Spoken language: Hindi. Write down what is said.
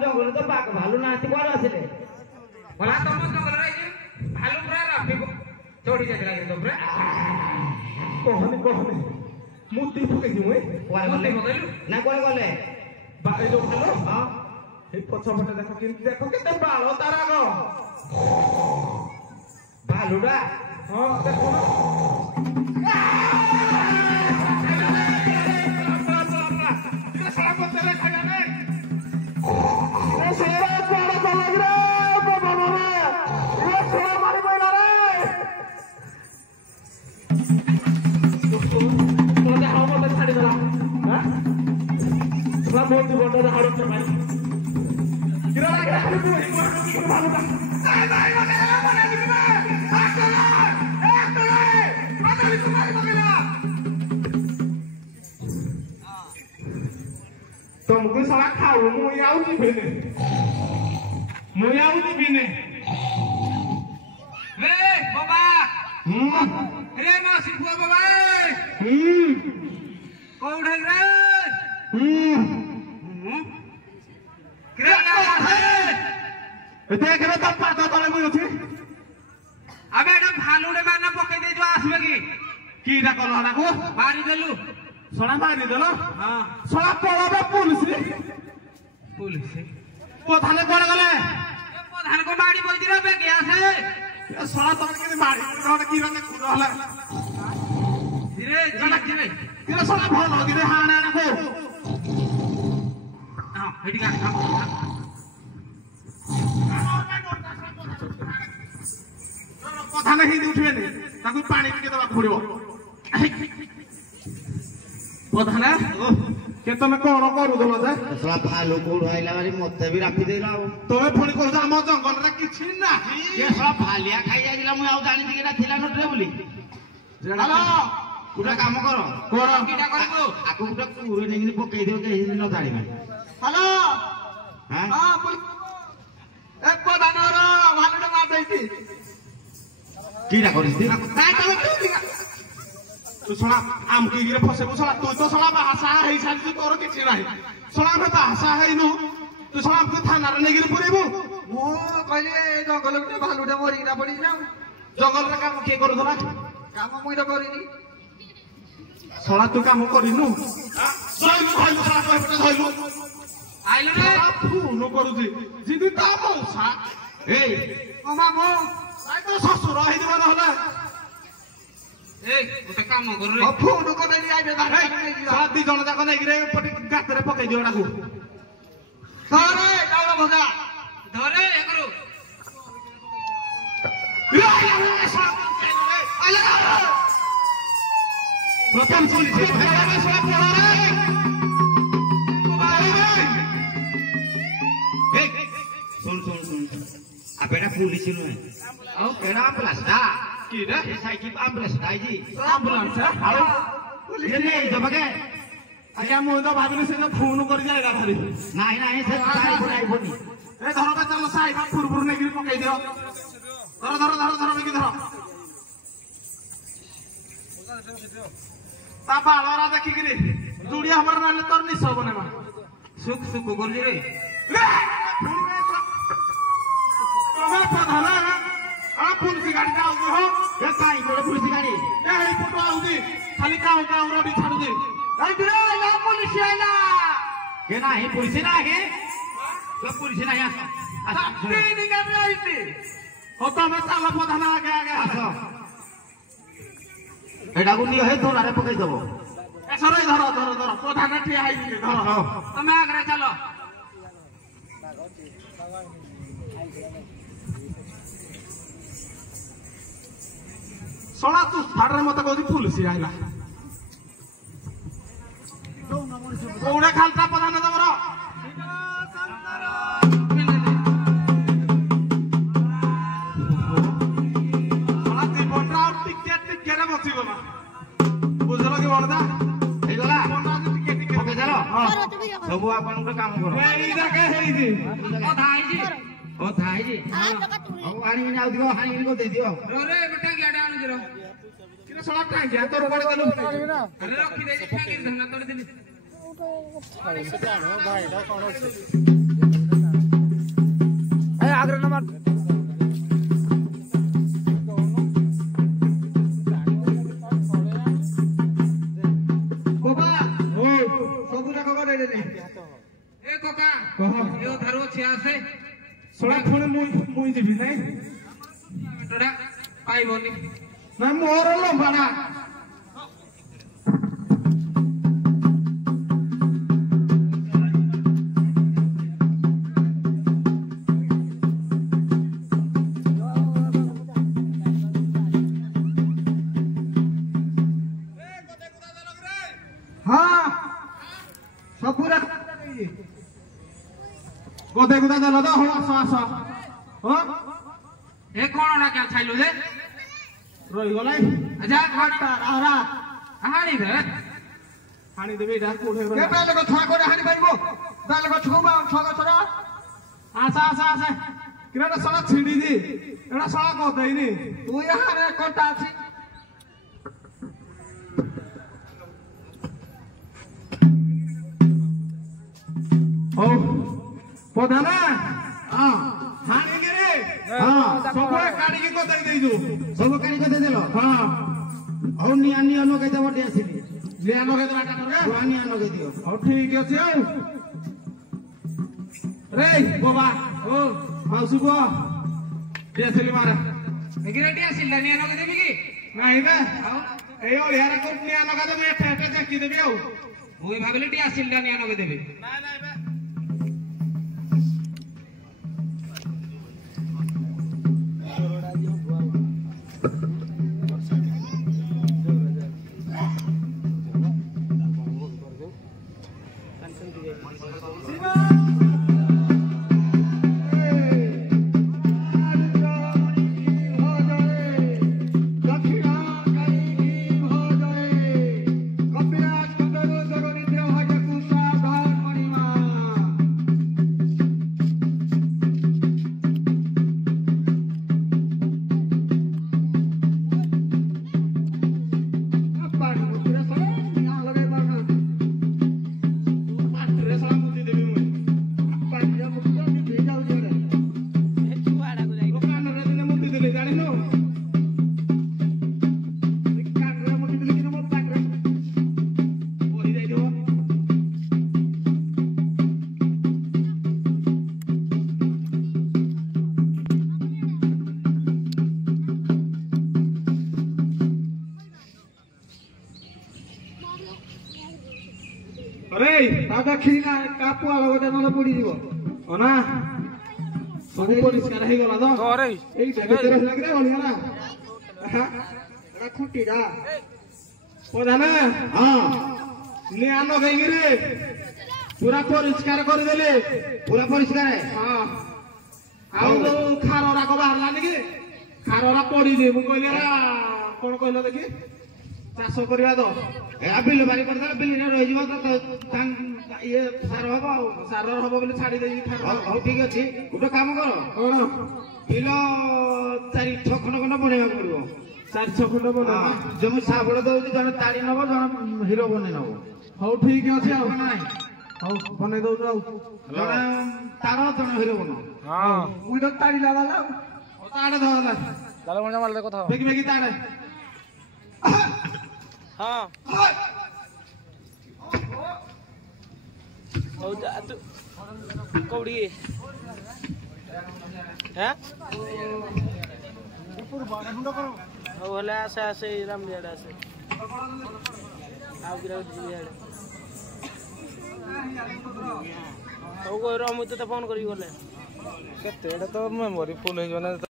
जंगल तो बाघ भालू ना आसले भला तुम जंगल भालू पूरा चढ़ी जाए कहनी कहनी मुती फुके ना कौन गले जो भालू हाँ पछपटे देख देख के बाल तार आग भालूटा हाँ देख मोदी बंद हाड़ तुमको सारा खाऊ मुझे बिने रे बाबा रे ना सिखुआ बाबा कौन है रे देख रे तब पाता तले मुझे अच्छी अबे एडम भालू ने मारना पके दे जो आसबे की रा कलो ना को मारी देलु सोना मारी देलो हां सोना पड़ाबे पुलिस प्रधान कोन गले प्रधान को मारी बोल दिरा बे गया से सोना तम के मारी कोन की रने खुद हला धीरे धीरे तेरा सोना भलो दिरे हाना ना को हां हेडी का प्रधान ही उठे नहीं ताकू पानी पी के दवा पड़ो प्रधान के तुम कौन करू दल जे सला भालू को आइला मारी मते भी राखी देला तमे पुणी कहू हम जंगल रे किछि ना ये सला भालिया खाई आइला मु आउ जानि दिकेटा थिला नटरे बोली हेलो गुटा काम करो कोन कीटा करबो आकु गुटा कुरे नेगिनी पकई देओ के हिन न जानि में हेलो हां हां एक प्रधान रो भालू टा मार देती कीड़ा करिस दे काय तमे तू सोना आम की गिरे फसे सोना तू तो सोना भाषा है साथी तोर किछि नाही सोना में भाषा है नु तू सोना के थाना रे नेगिरी पुरेबो मो कहले जंगल के भालुटा मरिना पड़ी ना जंगल रे काम के करू धरा काम मुई तो करिनी सोना तू काम करिनु जइलु भालू सोना कहबे धइलु आइलो रे फोन करूची जिदी ता मौसा ए ओ मामो आइ तो ससुर रहि दिबा नहला ए ओते काम कर रे ओ फोन को नहीं आइबे बाहर नहीं साला दी जण जाक नै गिरे पटी गातरे पकई दियो डाकू अरे डाउला भगा धरे एकरो प्रथम पुलिस में सोला पड़ा रे सुन अबेटा पुलिस नु है औ केड़ा एम्बुलेंस दा की रे ये साइकिल एम्बुलेंस दाई जी एम्बुलेंस आओ पुलिस ने जबके आज्ञा मु तो भाबिले से फोन कर जाएगा भारी नहीं से गाड़ी बनाई बोनी ए धरो बे चलो साई का फुरफुर ने गिर पकई दियो धरो बेकी धरो ता बालरा देखि गिरी जुड़िया हमर नाले तोर नि सब बनेमा सुख कर रे तुम्हें प्रधान आ पुलिस गाड़ी का आउगी हो ये काई को पुलिस गाड़ी ए हे फोटो आउगी खाली काउ रोडी छाड़ दे ए रे ना पुलिस आला के ना है पुलिस ना है तो पुलिस ना है तीन कर रही थी हो तो मैं चलो प्रधान आगे आसो एडा गुनी है तो नारे पकई दबो ए सरो धरो प्रधान ठिया आई धरो तुम आगे चलो सोला तू फाड़रे मत कहू पुलिस आइला कौड़े खालता प्रधान तमर जीवन टिके टिके बचीगला बुझल कि बड़दा ହେଇଗଲା ପକେଇ ଦେଲ ସବୁ ଆପଣଙ୍କ କାମ କର ଏଇ ଜାଗା ହେଇଛି ଅଧା ହେଇଛି କଥା ହେଇଛି ହଉ ଆଣିକିନି ଆଉ ଦିଅ ଆଣିକିନି ଦେଇଦିଅ ରେ ବେଟା ଗ୍ଲାଡା ଆଣୁ ଜର କିରେ ଶଳା ଟାଙ୍ଗିଆ ତୋର କୁଆଡେ ଗଲୁ ଆରେ ରଖି ଦେଇଛି ଫାଙ୍ଗି ଧନା ତୋଡି ଦେଲି ଆଗ୍ର ନମ୍ବର ବାবা ସବୁ ଯାକ କରେଇଦେଲି ଏ କକା କହ ଏ ଅଧାରୁ ଅଛି ଆସେ ଶଳା ପୁଣି ମୁଇଁ ଯିବି ନାଇଁ ଟଡା ପାଇବନି ନା ମୋର ଲମ୍ବାଟା ହଁ ସବୁ ଯାକ ଗଦେ ଗୁଦା ଦେଲ ତ ହଣ ଆସ ଆସ ହଁ ଏ କଣଟା କ୍ୟା ଛାଇଲୁ ଯେ ରହିଗଲା ଆଚ୍ଛା ଆରା ହାଣି ଦେ ହାଣିଦେବି ଏଇଟା କୋଉଠି କେ ବେଲ ଗଛ କୋଉଠି ହାଣି ପାରିବ ବେଲ ଗଛକୁ ଛଅ ଗଛର ଆସା ଆସା ଆସା କିରେ ଏଟା ଶଳା ଛିଡିଛି ଏଟା ଶଳା ଗଦେଇନି ତୁ ଏହାରେ କଣ୍ଟା ଅଛି ହଉ ପ୍ରଧାନ ହଁ ହାଣିକିରି ହଁ ସବୁ କାଢିକି ଗଦେଇ ଦେଇଛୁ ସବୁ କାଢିକି ଦେଇଦେଲ ହଁ ହଉ ନିଆଁ ନିଆଁ ନଗେଇଦେବ ଟିକେ ଆସିଲି ନିଆଁ ଲଗେଇଦେବା କାଟରେ ଛୁଆ ନିଆଁ ନଗେଇ ଦିଅ ହଉ ଠିକ ଅଛି ଆଉ ରେ ବାବା ଓ ମାଉସୀ ପୁଅ ଟିକେ ଆସିଲି ମାରେ ଏଗିରେଟି ଆସିଲା ନିଆ ନଗେଇ ଦେବି କି ନାଇଁ ବେ ଏଇ ଅଳିଆରେ କୋଉଠି ନିଆଁ ଲଗାଦେବି ଏଠା ଏଠା ଜାକିଦେବି ଆଉ ମୁଁ ଭାବିଲି ଟି ଆସିଲା ନିଆ ନଗେଇ ଦେବି अरे ଦେଖିଲି ନା କାପୁଆ ଗୋଟେ ନହେଲେ ପୋଡିଯିବ ଅନା ସବୁ ପରିଷ୍କାର ହେଇଗଲା ତ ଘରେ ଏଇଟା ଭିତରେ ଲାଗିଲେ ଅଳିଆ ଏଟା ଖୁଣ୍ଟିଟା ପ୍ରଧାନ ହଁ ନିଆଁ ଲଗେଇକିରି ପୁରା ପରିଷ୍କାର କରିଦେଲି ପୁରା ପରିଷ୍କାର ହଁ ଆଉ ଯୋଉ ଖାର ରାଗ ବାହାରିଲାନି କି ଖାରରା ପଡିନି ମୁଁ କହିଲି କଣ କହିଲ ଦେଖି ଚାଷ କରିବା ତ ବିଲ ବାରି କରିଦେଲେ ବିଲରେ ରହିଯିବ ତ ଇଏ ସାର ହବ ଆଉ ସାର ହବ ବୋଲି ଛାଡି ଦେଇଛି ଖାର ହଉ ଠିକ ଅଛି ଗୋଟେ କାମ କର କଣ ବିଲ 4-6 ଖଣ୍ଡ ବନେଇବାକୁ ପଡିବ 4-6 ଖଣ୍ଡ ବନା ଜଣେ ଶାବଳ ଦଉଛି ଜଣେ ତାଳି ନବ ଜଣେ ହିରୋ ବନେଇ ନବ ହଉ ଠିକ ଅଛି ଆଉ ନାହିଁ ହଉ ବନେଇ ଦଉଛୁ ଆଉ ଜଣେ ତାର ଜଣେ ହିରୋ ବନାଅ ହଁ ମୁଇଁ ତ ତାଡ଼ିଲା ବାଲା ତାଡେ ଧରଲା ତାହେଲେ କଣ ମାରିଲେ କଥା ବେଗି ବେଗି ତାଡେ ହଁ ହଉ ଯା ତୁ କୋଉଠି ହ্যাঁ ହଉ ହେଲେ ଆସେ ଆସେ ରାମଲି ଆଡେ ଆସେ ଆଉ କିରା ଯିବି ଆଡେ ହଉ କହ ରହ ମୁଁ ତତେ ଫୋନ କରିବି ଗଲେ କେତେ ଏଇଟା ତ ମେମୋରି ଫୁଲ ହେଇଯିବ ନା